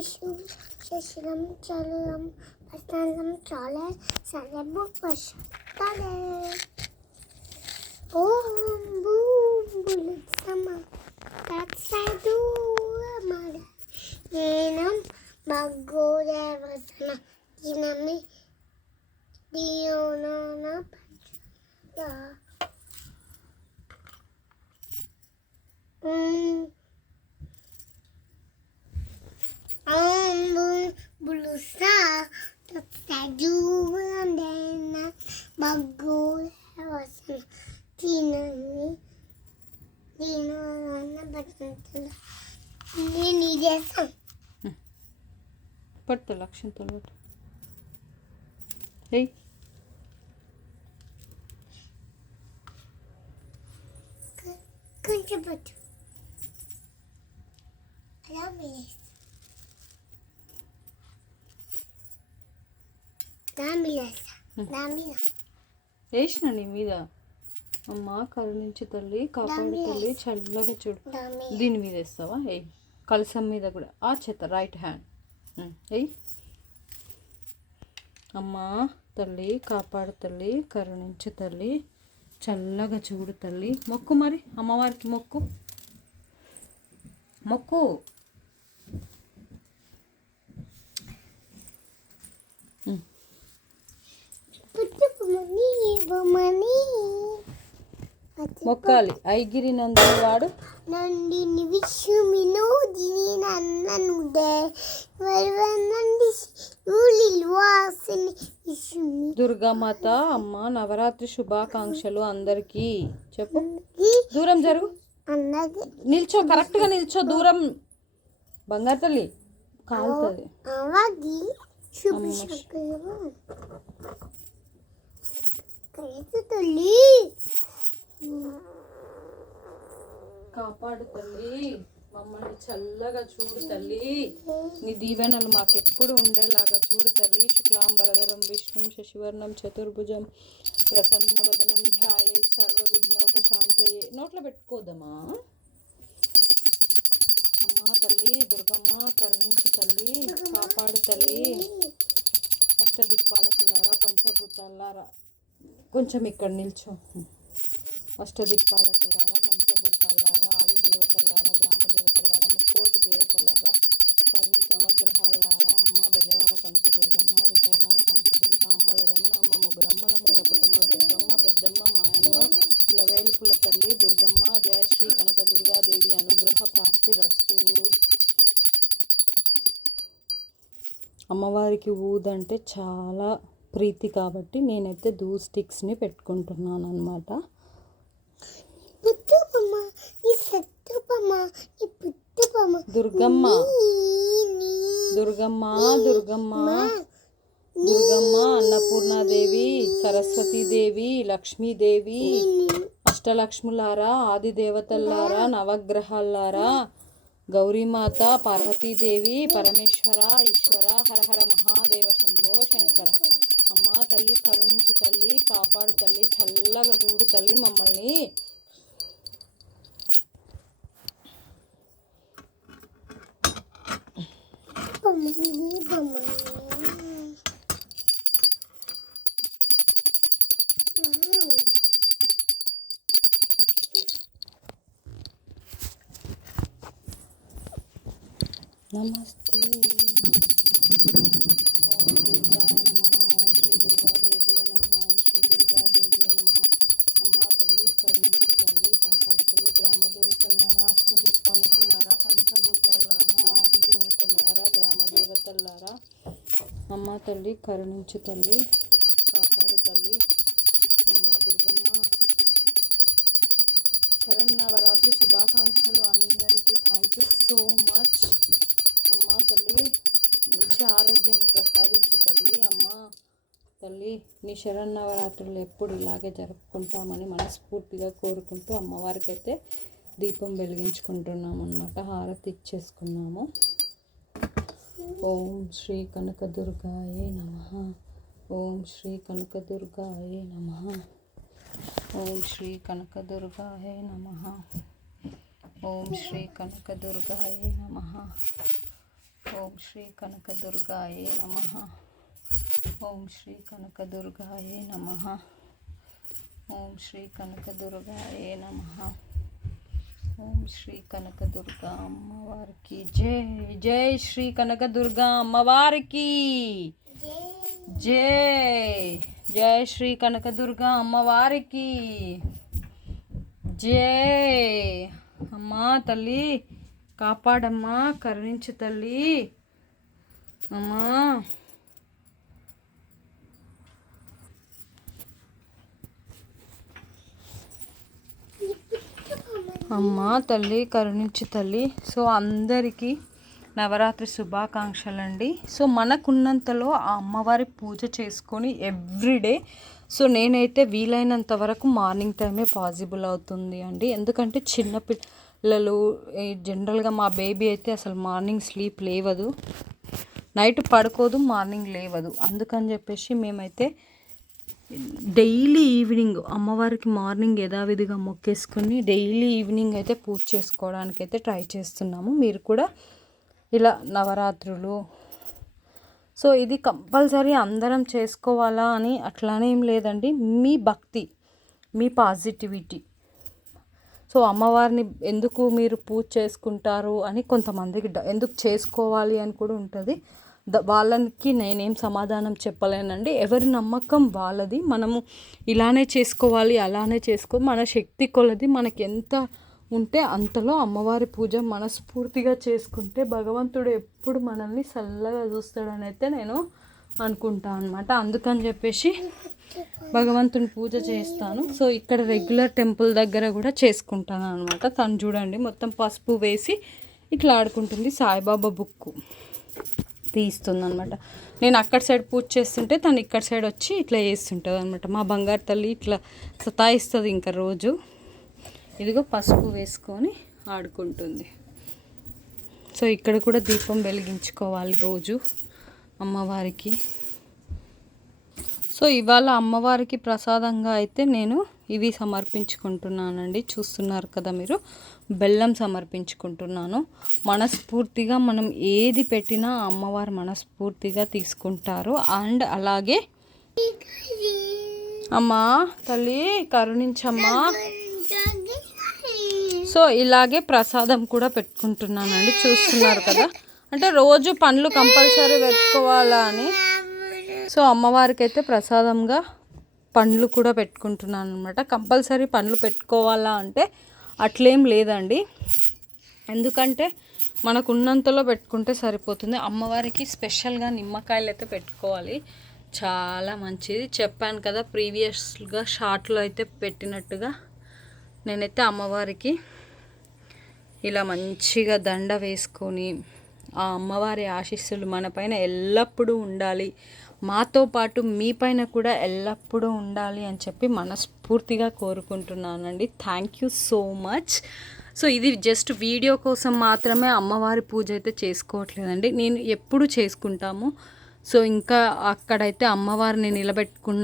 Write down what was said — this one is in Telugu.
విష్ణు శశిరం చలం ప్రశాంతం చాలే సరబు పశతలే ఓం బూం బులుసమ తత్సదు అమర నేనం భగోదేవతన దినమి దియోనన పంచ bulusa tadu andena bagul hawasan tinani dinana batantala neni desa పట్టు లక్ష్యంతో పట్టు హే కొంచెం పట్టు అలా వేసి వేసిన నీ మీద అమ్మ కరుణించు తల్లి కాపాడు తల్లి చల్లగా చూడు దీని మీద వేస్తావా ఏ కలసం మీద కూడా ఆ చేత రైట్ హ్యాండ్ ఏ అమ్మ తల్లి కాపాడు తల్లి కరుణించు తల్లి చల్లగా చూడు తల్లి మొక్కు మరి అమ్మవారికి మొక్కు మొక్కు మొక్కాలి ఐగిరి నందిని వాడు నందిని విశ్వమినోదిని నన్నను దేవనంది ఊలిల్వాసిని విశ్వమి దుర్గామాత అమ్మ నవరాత్రి శుభాకాంక్షలు అందరికీ చెప్పు దూరం జరుగు అన్నది నిల్చో కరెక్ట్గా నిల్చో దూరం బంగారు తల్లి కాలుతుంది అవగి శుభశకలు తల్లి కాపాడు తల్లి మమ్మల్ని చల్లగా చూడు తల్లి నీ దీవెనలు మాకెప్పుడు ఉండేలాగా చూడు తల్లి శుక్లాంబరధరం విష్ణుం శశివర్ణం చతుర్భుజం ప్రసన్నవదనం ధ్యాయే సర్వ విఘ్నోపశాంతయే నోట్లో పెట్టుకోదమ్మా అమ్మ తల్లి దుర్గమ్మ కరుణించు తల్లి కాపాడు తల్లి అష్టదిక్పాలకులారా పంచభూతాలారా కొంచెం ఇక్కడ నిల్చో అష్టదిక్పాలకులారా పంచభూతాలారా ఆది దేవతలారా గ్రామ దేవతలారా ముక్కోటి దేవతలారా కరుణించి నవగ్రహాలారా అమ్మ బెజవాడ కనకదుర్గమ్మ విజయవాడ కనకదుర్గ అమ్మలదన్న అమ్మ ముగ్గురమ్మల మూలపుటమ్మ దుర్గమ్మ పెద్దమ్మ మాయమ్మ లవేలుపుల తల్లి దుర్గమ్మ జయశ్రీ కనకదుర్గాదేవి అనుగ్రహ ప్రాప్తి రస్తు అమ్మవారికి ఊదంటే చాలా ప్రీతి కాబట్టి నేనైతే స్టిక్స్ని పెట్టుకుంటున్నాను అనమాట దుర్గమ్మ దుర్గమ్మ దుర్గమ్మ దుర్గమ్మ అన్నపూర్ణాదేవి సరస్వతీదేవి లక్ష్మీదేవి అష్టలక్ష్ములారా ఆది దేవతలారా నవగ్రహాలారా గౌరీమాత పార్వతీదేవి పరమేశ్వర ఈశ్వర హరహర మహాదేవ శంభో శంకర అమ్మ తల్లి కరుణించు తల్లి కాపాడు తల్లి చల్లగా చూడు తల్లి మమ్మల్ని నమస్తే ఓం దుర్గాయ నమః ఓం శ్రీ దుర్గాదేవి నమః ఓం శ్రీ దుర్గాదేవి నమః అమ్మ తల్లి కరుణించు తల్లి కాపాడు తల్లి గ్రామ దేవతలారా అష్టదిక్పాలకులారా పంచభూతాలారా ఆది దేవతలారా గ్రామ దేవతలారా అమ్మ తల్లి కరుణించు తల్లి కాపాడు తల్లి అమ్మ దుర్గమ్మ శరన్నవరాత్రి శుభాకాంక్షలు అందరికీ థ్యాంక్ యూ సో మచ్ అమ్మ తల్లి మంచి ఆరోగ్యాన్ని ప్రసాదించు తల్లి అమ్మ తల్లి నీ శరన్నవరాత్రులు ఎప్పుడు ఇలాగే జరుపుకుంటామని మనస్ఫూర్తిగా కోరుకుంటూ అమ్మవారికి అయితే దీపం వెలిగించుకుంటున్నాము అన్నమాట హారతి ఇచ్చేసుకున్నాము ఓం శ్రీ కనకదుర్గాయే నమః ఓం శ్రీ కనకదుర్గాయే నమః ఓం శ్రీ కనకదుర్గాయే నమః ఓం శ్రీ కనకదుర్గాయే నమః ఓం శ్రీ కనకదుర్గాయే నమః. ఓం శ్రీ కనకదుర్గాయే నమః. ఓం శ్రీ కనకదుర్గాయే నమః. ఓం శ్రీ కనకదుర్గా అమ్మవారికి జై. జై శ్రీ కనకదుర్గా అమ్మవారికి జై. జై శ్రీ కనకదుర్గా అమ్మవారికి జై. అమ్మా తల్లి కాపాడమ్మా, కరుణించు తల్లి అమ్మా. అమ్మా తల్లి కరుణించు తల్లి. సో అందరికీ నవరాత్రి శుభాకాంక్షలండి. సో మనకున్నంతలో ఆ అమ్మవారి పూజ చేసుకొని ఎవ్రీడే. సో నేనైతే వీలైనంత వరకు మార్నింగ్ టైమే పాసిబుల్ అవుతుంది అండి. ఎందుకంటే చిన్నపిల్లలు జనరల్గా మా బేబీ అయితే అసలు మార్నింగ్ స్లీప్ లేవదు, నైట్ పడుకోదు, మార్నింగ్ లేవదు. అందుకని చెప్పేసి మేమైతే డైలీ ఈవినింగ్ అమ్మవారికి మార్నింగ్ యథావిధిగా మొక్కేసుకొని డైలీ ఈవినింగ్ అయితే పూజ చేసుకోవడానికి అయితే ట్రై చేస్తున్నాము. మీరు కూడా ఇలా నవరాత్రులు సో ఇది కంపల్సరీ అందరం చేసుకోవాలా అని అట్లానే ఏం లేదండి. మీ భక్తి, మీ పాజిటివిటీ. సో అమ్మవారిని ఎందుకు మీరు పూజ చేసుకుంటారు అని కొంతమందికి ఎందుకు చేసుకోవాలి అని కూడా ఉంటుంది. వాళ్ళకి నేనేం సమాధానం చెప్పలేనండి. ఎవరి నమ్మకం వాళ్ళది. మనము ఇలానే చేసుకోవాలి, అలానే మన శక్తి కొలది మనకి ఎంత ఉంటే అంతలో అమ్మవారి పూజ మనస్ఫూర్తిగా చేసుకుంటే భగవంతుడు ఎప్పుడు మనల్ని చల్లగా చూస్తాడని అయితే నేను అనుకుంటాను అనమాట. అందుకని చెప్పేసి భగవంతుని పూజ చేస్తాను. సో ఇక్కడ రెగ్యులర్ టెంపుల్ దగ్గర కూడా చేసుకుంటాను అనమాట. తను చూడండి మొత్తం పసుపు వేసి ఇట్లా ఆడుకుంటుంది. సాయిబాబా బుక్ తీస్తుంది అనమాట. నేను అక్కడ సైడ్ పూజ చేస్తుంటే తను ఇక్కడ సైడ్ వచ్చి ఇట్లా చేస్తుంటుంది అనమాట. మా బంగారు తల్లి ఇట్లా సతాయిస్తుంది ఇంకా రోజు. ఇదిగో పసుపు వేసుకొని ఆడుకుంటుంది. సో ఇక్కడ కూడా దీపం వెలిగించుకోవాలి రోజు అమ్మవారికి. సో ఇవాళ అమ్మవారికి ప్రసాదంగా అయితే నేను ఇవి సమర్పించుకుంటున్నానండి. చూస్తున్నారు కదా మీరు, బెల్లం సమర్పించుకుంటున్నాను. మనస్ఫూర్తిగా మనం ఏది పెట్టినా అమ్మవారు మనస్ఫూర్తిగా తీసుకుంటారు. అండ్ అలాగే అమ్మా తల్లి కరుణించమ్మా. సో ఇలాగే ప్రసాదం కూడా పెట్టుకుంటున్నానండి. చూస్తున్నారు కదా, అంటే రోజు పండ్లు కంపల్సరీ పెట్టుకోవాలా అని. సో అమ్మవారికి అయితే ప్రసాదంగా పండ్లు కూడా పెట్టుకుంటున్నాను అనమాట. కంపల్సరీ పండ్లు పెట్టుకోవాలా అంటే అట్లేం లేదండి. ఎందుకంటే మనకు ఉన్నంతలో పెట్టుకుంటే సరిపోతుంది. అమ్మవారికి స్పెషల్గా నిమ్మకాయలు అయితే పెట్టుకోవాలి, చాలా మంచిది. చెప్పాను కదా ప్రీవియస్గా షార్ట్లో అయితే పెట్టినట్టుగా. నేనైతే అమ్మవారికి ఇలా మంచిగా దండ వేసుకొని ఆ అమ్మవారి ఆశీస్సులు మన పైన ఎల్లప్పుడూ ఉండాలి, మాతో పాటు మీ పైన కూడా ఎల్లప్పుడూ ఉండాలి అని చెప్పి మనస్ఫూర్తిగా కోరుకుంటున్నానండి. Thank you so much. So ఇది జస్ట్ వీడియో కోసం మాత్రమే అమ్మవారి పూజ అయితే చేసుకోవట్లేదండి, నేను ఎప్పుడు చేసుకుంటాము. సో ఇంకా అక్కడైతే అమ్మవారిని నిలబెట్టుకున్న